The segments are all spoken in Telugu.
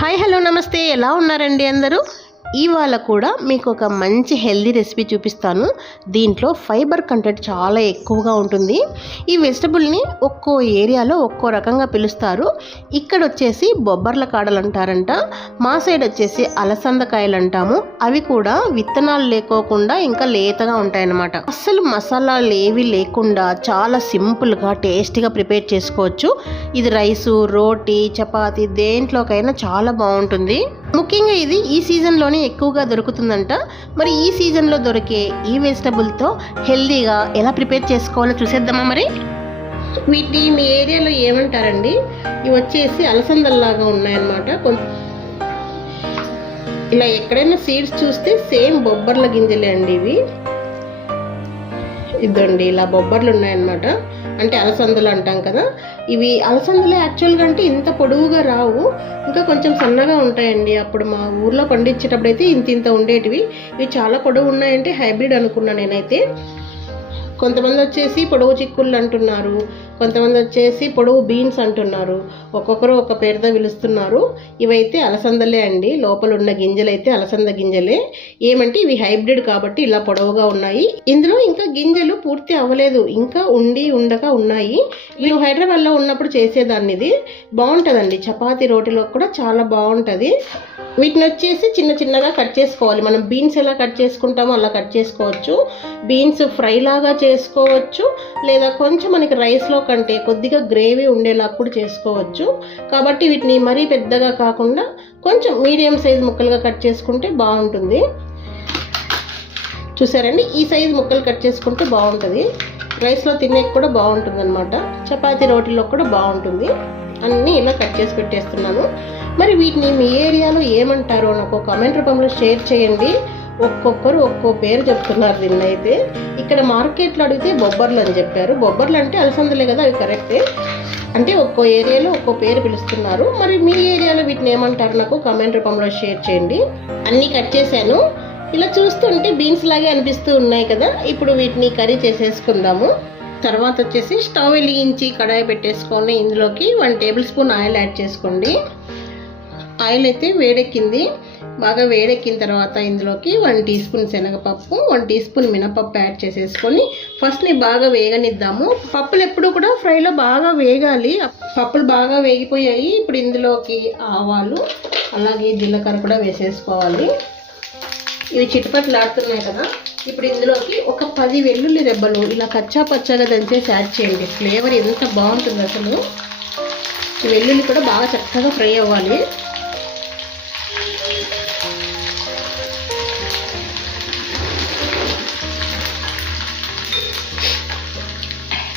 హాయ్ హలో నమస్తే ఎలా ఉన్నారండి అందరూ? ఇవాళ కూడా మీకు ఒక మంచి హెల్దీ రెసిపీ చూపిస్తాను. దీంట్లో ఫైబర్ కంటెంట్ చాలా ఎక్కువగా ఉంటుంది. ఈ వెజిటబుల్ని ఒక్కో ఏరియాలో ఒక్కో రకంగా పిలుస్తారు. ఇక్కడ వచ్చేసి బొబ్బర్ల కాడలు అంటారంట మా సైడ్ వచ్చేసి అలసందకాయలు అంటాము అవి కూడా విత్తనాలు లేకోకుండా ఇంకా లేతగా ఉంటాయన్నమాట. అస్సలు మసాలాలు ఏవి లేకుండా చాలా సింపుల్గా టేస్టీగా ప్రిపేర్ చేసుకోవచ్చు. ఇది రైసు రోటీ చపాతి దేంట్లోకైనా చాలా బాగుంటుంది ముఖ్యంగా ఇది ఈ సీజన్లోనే ఎక్కువగా దొరుకుతుందంట. మరి ఈ సీజన్లో దొరికే ఈ వెజిటబుల్తో హెల్దీగా ఎలా ప్రిపేర్ చేసుకోవాలో చూసేద్దామా మరి? వీటి మీ ఏరియాలో ఏమంటారండి? ఇవి వచ్చేసి అలసందల్లాగా ఉన్నాయన్నమాట. కొంత ఇలా ఎక్కడైనా సీడ్స్ చూస్తే సేమ్ బొబ్బర్ల గింజలే అండి ఇవి. ఇదండి ఇలా బొబ్బర్లు ఉన్నాయన్నమాట. అంటే అలసందలు అంటాం కదా. ఇవి అలసందలు యాక్చువల్గా అంటే ఇంత పొడవుగా రావు. ఇంకా కొంచెం సన్నగా ఉంటాయండి. అప్పుడు మా ఊర్లో పండించేటప్పుడు అయితే ఇంత ఇంత ఉండేటివి. ఇవి చాలా పొడవు ఉన్నాయంటే హైబ్రిడ్ అనుకున్నా నేనైతే. కొంతమంది వచ్చేసి పొడవు చిక్కుళ్ళు అంటున్నారు. కొంతమంది వచ్చేసి పొడవు బీన్స్ అంటున్నారు. ఒక్కొక్కరు ఒక పేరుతో పిలుస్తున్నారు. ఇవైతే అలసందలే అండి. లోపల ఉన్న గింజలు అయితే అలసంద గింజలే. ఏమంటే ఇవి హైబ్రిడ్ కాబట్టి ఇలా పొడవుగా ఉన్నాయి. ఇందులో ఇంకా గింజలు పూర్తి అవ్వలేదు. ఇంకా ఉండి ఉండక ఉన్నాయి. మీరు హైదరాబాద్లో ఉన్నప్పుడు చేసేదాన్ని ఇది బాగుంటుందండి. చపాతీ రోటీలో కూడా చాలా బాగుంటుంది. వీటిని వచ్చేసి చిన్న చిన్నగా కట్ చేసుకోవాలి. మనం బీన్స్ ఎలా కట్ చేసుకుంటామో అలా కట్ చేసుకోవచ్చు. బీన్స్ ఫ్రై లాగా చేసుకోవచ్చు. లేదా కొంచెం మనకి రైస్లో కంటే కొద్దిగా గ్రేవీ ఉండేలా కూడా చేసుకోవచ్చు. కాబట్టి వీటిని మరీ పెద్దగా కాకుండా కొంచెం మీడియం సైజ్ ముక్కలుగా కట్ చేసుకుంటే బాగుంటుంది. చూసారండి? ఈ సైజ్ ముక్కలు కట్ చేసుకుంటే బాగుంటుంది. రైస్లో తినేకి కూడా బాగుంటుంది అనమాట చపాతీ రోటీలో కూడా బాగుంటుంది. అన్నీ ఇలా కట్ చేసి పెట్టేస్తున్నాను. మరి వీటిని మీ ఏరియాలో ఏమంటారో నాకు కామెంట్ రూపంలో షేర్ చేయండి. ఒక్కొక్కరు ఒక్కో పేరు చెప్తున్నారు దీన్ని అయితే ఇక్కడ మార్కెట్లో అడిగితే బొబ్బర్లు అని చెప్పారు. బొబ్బర్లు అంటే అలసందలే కదా అవి కరెక్టే. అంటే ఒక్కో ఏరియాలో ఒక్కో పేరు పిలుస్తున్నారు. మరి మీ ఏరియాలో వీటిని ఏమంటారు నాకు కమెంట్ రూపంలో షేర్ చేయండి. అన్నీ కట్ చేశాను. ఇలా చూస్తుంటే బీన్స్ లాగే అనిపిస్తూ ఉన్నాయి కదా. ఇప్పుడు వీటిని కర్రీ చేసేసుకుందాము. తర్వాత వచ్చేసి స్టవ్ వెలిగించి కడాయి పెట్టేసుకొని ఇందులోకి one tablespoon oil add చేసుకోండి. ఆయిల్ అయితే వేడెక్కింది. బాగా వేడెక్కిన తర్వాత ఇందులోకి వన్ టీ స్పూన్ శనగపప్పు వన్ టీ స్పూన్ మినపప్పు యాడ్ చేసేసుకొని ఫస్ట్ని బాగా వేగనిద్దాము. పప్పులు ఎప్పుడు కూడా ఫ్రైలో బాగా వేగాలి. పప్పులు బాగా వేగిపోయాయి. ఇప్పుడు ఇందులోకి ఆవాలు అలాగే జీలకర్ర కూడా వేసేసుకోవాలి. ఇవి చిట్టుపట్లు ఆడుతున్నాయి కదా. ఇప్పుడు ఇందులోకి ఒక పది వెల్లుల్లి రెబ్బలు ఇలా కచ్చా పచ్చగా దంచేసి యాడ్ చేయండి. ఫ్లేవర్ ఎంత బాగుంటుంది అసలు. వెల్లుల్లి కూడా బాగా చక్కగా ఫ్రై అవ్వాలి.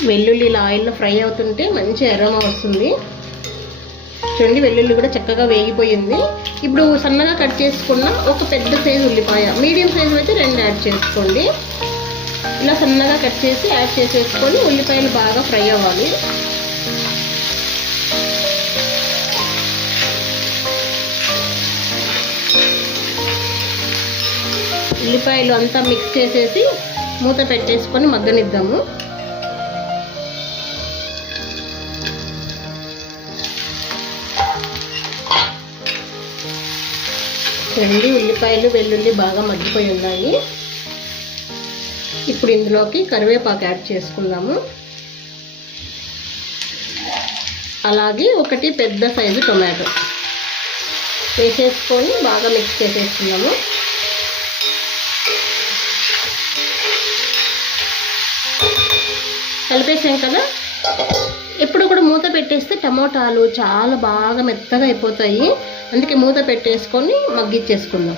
వెల్లుల్లి ఇలా ఆయిల్లో ఫ్రై అవుతుంటే మంచి ఎర్రమ వస్తుంది. చూడండి వెల్లుల్లి కూడా చక్కగా వేగిపోయింది. ఇప్పుడు సన్నగా కట్ చేసుకున్న ఒక పెద్ద సైజు ఉల్లిపాయ మీడియం సైజు అయితే రెండు యాడ్ చేసుకోండి. ఇలా సన్నగా కట్ చేసి యాడ్ చేసేసుకొని ఉల్లిపాయలు బాగా ఫ్రై అవ్వాలి. ఉల్లిపాయలు అంతా మిక్స్ చేసేసి మూత పెట్టేసుకొని మగ్గనిద్దాము. రెండు ఉల్లిపాయలు వెల్లుల్లి బాగా మగ్గిపోయి ఉన్నాయి. ఇప్పుడు ఇందులోకి కరివేపాకు యాడ్ చేసుకుందాము. అలాగే ఒకటి పెద్ద సైజు టొమాటో వేసేసుకొని బాగా మిక్స్ చేసేసుకుందాము. కలిపేసాం కదా? ఎప్పుడు కూడా మూత పెట్టేస్తే టమోటాలు చాలా బాగా మెత్తగా అయిపోతాయి. అందుకే మూత పెట్టేసుకొని మగ్గిచ్చేసుకుందాం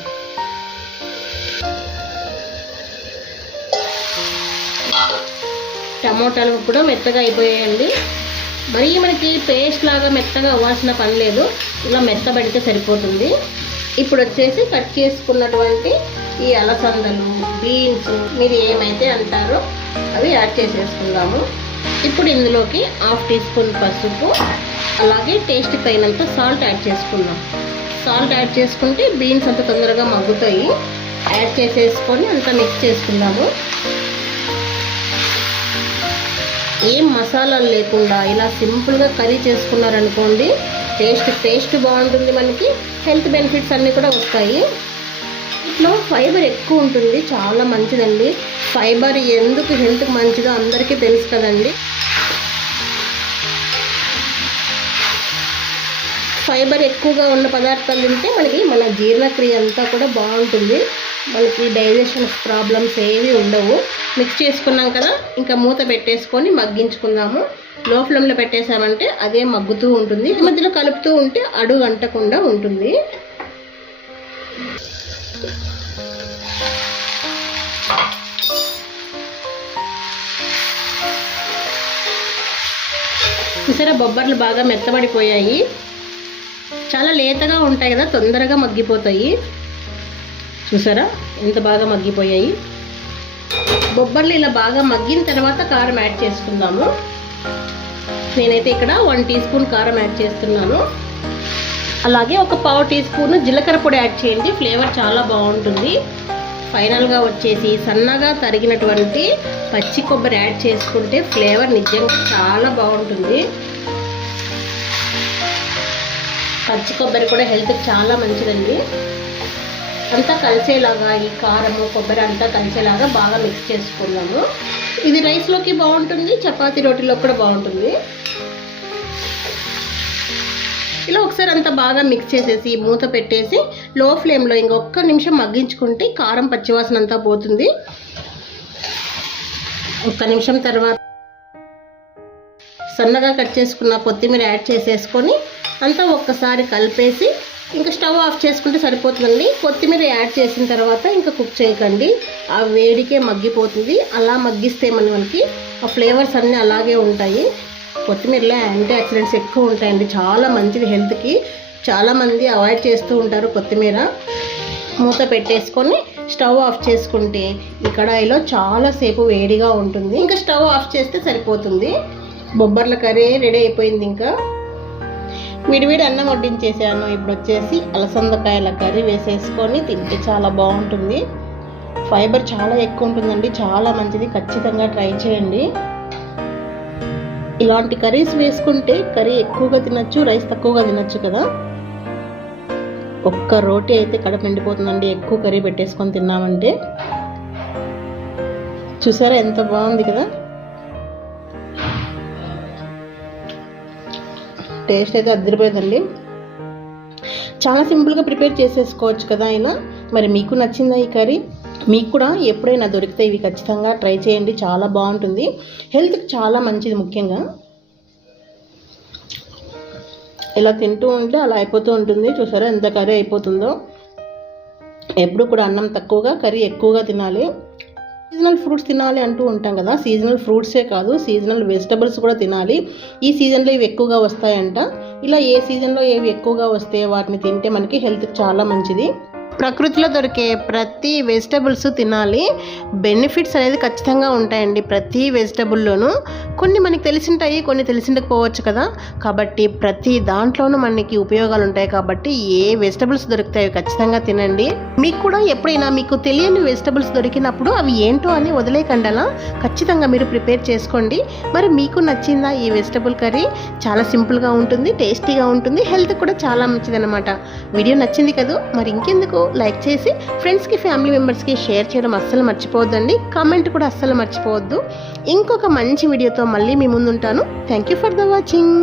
టమోటాలు కూడా మెత్తగా అయిపోయాయండి. మరీ మనకి పేస్ట్ లాగా మెత్తగా అవ్వాల్సిన పని లేదు. ఇలా మెత్తబడితే సరిపోతుంది. ఇప్పుడు వచ్చేసి కట్ చేసుకున్నటువంటి ఈ అలసందలు బీన్స్ మీరు ఏమైతే అంటారో అవి యాడ్ చేసేసుకుందాము. ఇప్పుడు ఇందులోకి హాఫ్ టీ స్పూన్ పసుపు అలాగే టేస్ట్ తగినంత సాల్ట్ యాడ్ చేసుకుందాం. సాల్ట్ యాడ్ చేసుకుంటే బీన్స్ అంత తొందరగా మగ్గుతాయి. యాడ్ చేసేసుకొని అంతా మిక్స్ చేసుకుందాము. ఏం మసాలాలు లేకుండా ఇలా సింపుల్గా కర్రీ చేసుకున్నారనుకోండి టేస్ట్ టేస్ట్ బాగుంటుంది మనకి. హెల్త్ బెనిఫిట్స్ అన్నీ కూడా వస్తాయి. ఇట్లా ఫైబర్ ఎక్కువ ఉంటుంది. చాలా మంచిదండి. ఫైబర్ ఎందుకు హెల్త్ మంచిదో అందరికీ తెలుసు కదండి. ఫైబర్ ఎక్కువగా ఉన్న పదార్థాలు తింటే మనకి మన జీర్ణక్రియ అంతా కూడా బాగుంటుంది. మనకి డైజెషన్ ప్రాబ్లమ్స్ ఏవి ఉండవు. మిక్స్ చేసుకున్నాం కదా ఇంకా మూత పెట్టేసుకొని మగ్గించుకుందాము. లో ఫ్లేమ్లో పెట్టేసామంటే అదే మగ్గుతూ ఉంటుంది. ఈ మధ్యలో కలుపుతూ ఉంటే అడుగు అంటకుండా ఉంటుంది. చూసారా బొబ్బర్లు బాగా మెత్తబడిపోయాయి. చాలా లేతగా ఉంటాయి కదా తొందరగా మగ్గిపోతాయి. చూసారా? ఎంత బాగా మగ్గిపోయాయి. బొబ్బర్లు ఇలా బాగా మగ్గిన తర్వాత కారం యాడ్ చేసుకుందాము. నేనైతే ఇక్కడ వన్ టీ స్పూన్ కారం యాడ్ చేస్తున్నాను. అలాగే ఒక పావు టీ స్పూన్ జీలకర్ర పొడి యాడ్ చేయండి ఫ్లేవర్ చాలా బాగుంటుంది. ఫైనల్గా వచ్చేసి సన్నగా తరిగినటువంటి పచ్చి కొబ్బరి యాడ్ చేసుకుంటే ఫ్లేవర్ నిజంగా చాలా బాగుంటుంది. పచ్చి కొబ్బరి కూడా హెల్త్కి చాలా మంచిదండి. అంతా కలిసేలాగా ఈ కారము కొబ్బరి అంతా కలిసేలాగా బాగా మిక్స్ చేసుకున్నాము ఇది రైస్లోకి బాగుంటుంది చపాతీ రోటీలో కూడా బాగుంటుంది. ఇలా ఒకసారి అంతా బాగా మిక్స్ చేసేసి మూత పెట్టేసి లో ఫ్లేమ్లో ఇంకొక నిమిషం మగ్గించుకుంటే కారం పచ్చివాసన అంతా పోతుంది. ఒక్క నిమిషం తర్వాత సన్నగా కట్ చేసుకున్న కొత్తిమీర యాడ్ చేసేసుకొని అంతా ఒక్కసారి కలిపేసి ఇంకా స్టవ్ ఆఫ్ చేసుకుంటే సరిపోతుందండి. కొత్తిమీర యాడ్ చేసిన తర్వాత ఇంకా కుక్ చేయకండి. ఆ వేడికే మగ్గిపోతుంది. అలా మగ్గిస్తే మన మనకి ఆ ఫ్లేవర్స్ అన్నీ అలాగే ఉంటాయి. కొత్తిమీరలో యాంటీ ఆక్సిడెంట్స్ ఎక్కువ ఉంటాయండి. చాలా మంచిది హెల్త్కి. చాలామంది అవాయిడ్ చేస్తూ ఉంటారు కొత్తిమీర. మూత పెట్టేసుకొని స్టవ్ ఆఫ్ చేసుకుంటే ఈ కడాయిలో చాలాసేపు వేడిగా ఉంటుంది. ఇంకా స్టవ్ ఆఫ్ చేస్తే సరిపోతుంది. బొబ్బర్ల కర్రీ రెడీ అయిపోయింది ఇంకా. విడివిడి అన్నం వడ్డించేసాను. ఇప్పుడు వచ్చేసి అలసందకాయల కర్రీ వేసేసుకొని తింటే చాలా బాగుంటుంది. ఫైబర్ చాలా ఎక్కువ ఉంటుందండి. చాలా మంచిది. ఖచ్చితంగా ట్రై చేయండి. ఇలాంటి కర్రీస్ వేసుకుంటే కర్రీ ఎక్కువగా తినచ్చు రైస్ తక్కువగా తినచ్చు కదా. ఒక్క రోటీ అయితే కడుపు నిండిపోతుందండి ఎక్కువ కర్రీ పెట్టేసుకొని తిన్నామంటే. చూసారా ఎంత బాగుంది కదా. టేస్ట్ అయితే అద్దరిపోయిందండి చాలా సింపుల్గా ప్రిపేర్ చేసేసుకోవచ్చు కదా అయినా. మరి మీకు నచ్చిందా ఈ కర్రీ? మీకు కూడా ఎప్పుడైనా దొరికితే ఇవి ఖచ్చితంగా ట్రై చేయండి. చాలా బాగుంటుంది. హెల్త్కి చాలా మంచిది ముఖ్యంగా. ఇలా తింటూ ఉంటే అలా అయిపోతూ ఉంటుంది. చూసారా ఎంత కర్రీ అయిపోతుందో. ఎప్పుడు కూడా అన్నం తక్కువగా కర్రీ ఎక్కువగా తినాలి. సీజనల్ ఫ్రూట్స్ తినాలి అంటూ ఉంటాం కదా. సీజనల్ ఫ్రూట్సే కాదు సీజనల్ వెజిటబుల్స్ కూడా తినాలి. ఈ సీజన్లో ఇవి ఎక్కువగా వస్తాయంట. ఇలా ఏ సీజన్లో ఏవి ఎక్కువగా వస్తే వాటిని తింటే మనకి హెల్త్కి చాలా మంచిది. ప్రకృతిలో దొరికే ప్రతి వెజిటబుల్స్ తినాలి. బెనిఫిట్స్ అనేది ఖచ్చితంగా ఉంటాయండి ప్రతి వెజిటబుల్లోనూ. కొన్ని మనకి తెలిసింటాయి కొన్ని తెలిసిండకపోవచ్చు కదా. కాబట్టి ప్రతి దాంట్లోనూ మనకి ఉపయోగాలు ఉంటాయి కాబట్టి ఏ వెజిటబుల్స్ దొరుకుతాయో ఖచ్చితంగా తినండి. మీకు కూడా ఎప్పుడైనా మీకు తెలియని వెజిటబుల్స్ దొరికినప్పుడు అవి ఏంటో అని వదిలేకండలా ఖచ్చితంగా మీరు ప్రిపేర్ చేసుకోండి. మరి మీకు నచ్చిందా ఈ వెజిటబుల్ కర్రీ? చాలా సింపుల్గా ఉంటుంది టేస్టీగా ఉంటుంది హెల్త్ కూడా చాలా మంచిదన్నమాట. వీడియో నచ్చింది కదా? మరి ఇంకెందుకు? లైక్ చేసి ఫ్రెండ్స్కి ఫ్యామిలీ మెంబర్స్కి షేర్ చేయడం అస్సలు మర్చిపోవద్దండి. కామెంట్ కూడా అస్సలు మర్చిపోవద్దు. ఇంకొక మంచి వీడియోతో మళ్ళీ మీ ముందుంటాను. Thank you for the watching